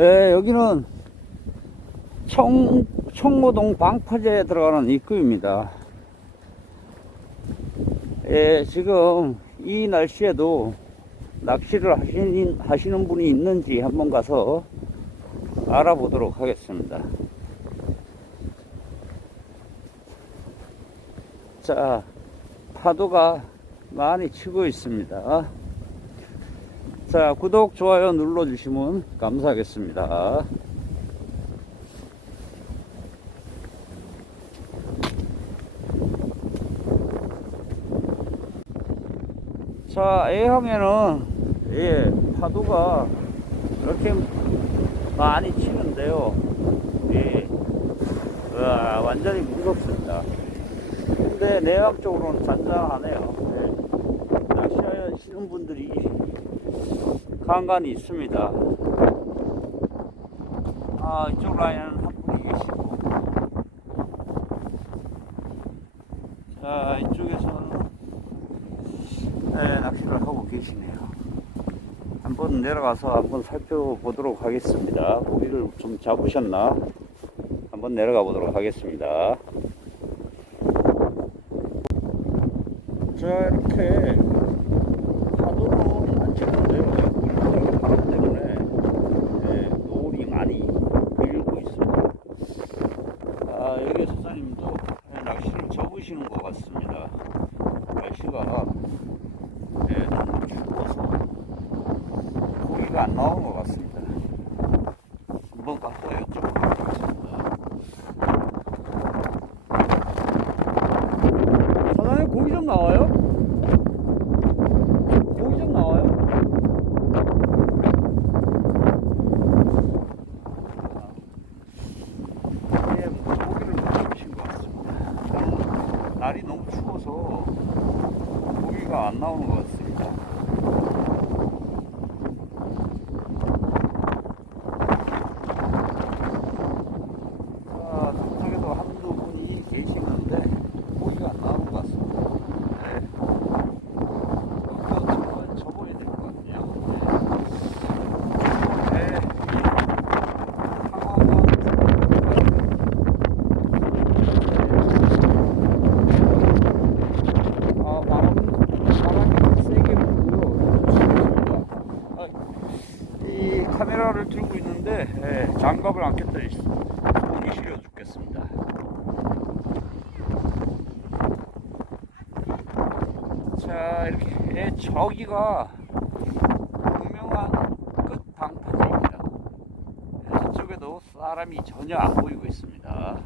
예, 여기는 청, 청호동 방파제에 들어가는 입구입니다. 예, 지금 이 날씨에도 낚시를 하시는, 하시는 분이 있는지 한번 가서 알아보도록 하겠습니다. 자, 파도가 많이 치고 있습니다. 자, 구독, 좋아요 눌러주시면 감사하겠습니다. 자, A항에는, 예, 파도가 이렇게 많이 치는데요. 예, 와, 완전히 무섭습니다. 근데 내항 쪽으로는 잔잔하네요. 예, 낚시하시는 분들이 간간히 있습니다. 아, 이쪽 라인은 한 분이 계시고. 자, 이쪽에서는 네, 낚시를 하고 계시네요. 한번 내려가서 한번 살펴보도록 하겠습니다. 고기를 좀 잡으셨나? 한번 내려가 보도록 하겠습니다. 자, 이렇게 파도는 안 치는데요. 이렇게 바람 때문에 예, 노을이 많이 밀고 있습니다. 아, 여기 사장님도 예, 접으시는 것 같습니다. 날씨가 예, 너무 추워서 고기가 안 나오는 것 같습니다. 한번 하겠습니다. 사장님 고기 좀 나와요? 고기 좀 나와요? 예, 고기를 못 잡으신 것 같습니다. 오늘 날이 너무 추워서 고기가 안 나오는 것 같습니다. 아, 저쪽에도 한두 분이 계시는데 고기가 안 나오는 것 같습니다. 네. 이거 정말 접어야 될 것 같네요. 네. 네. 아, 바람, 바람이 세게 불고요. 춥습니다. 아, 이 카메라를 들고 있는데 예, 장갑을 안 꼈더니 손이 시려 죽겠습니다. 자 이렇게 예, 저기가 유명한 끝 방파제입니다. 예, 이쪽에도 사람이 전혀 안 보이고 있습니다.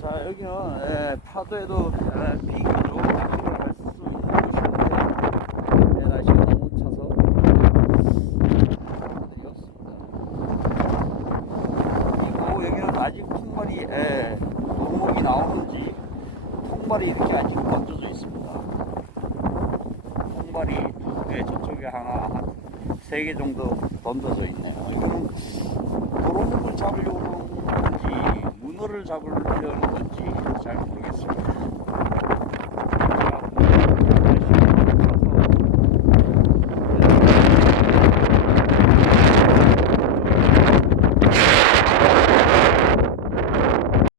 자 여기는 예, 파도에도 예, 비교적 낚시를 할 수 있는 곳인데 예, 날씨가 너무 차서 사람들이었습니다. 그리고 여기는 아직 통발이 예, 나오는지 통발이 이렇게 아직 던져져 있습니다. 통발이 예, 저쪽에 하나 한세개 정도 던져져 있네요. 이거는 도로목을 잡으려는 건지 문어를 잡으려는 건지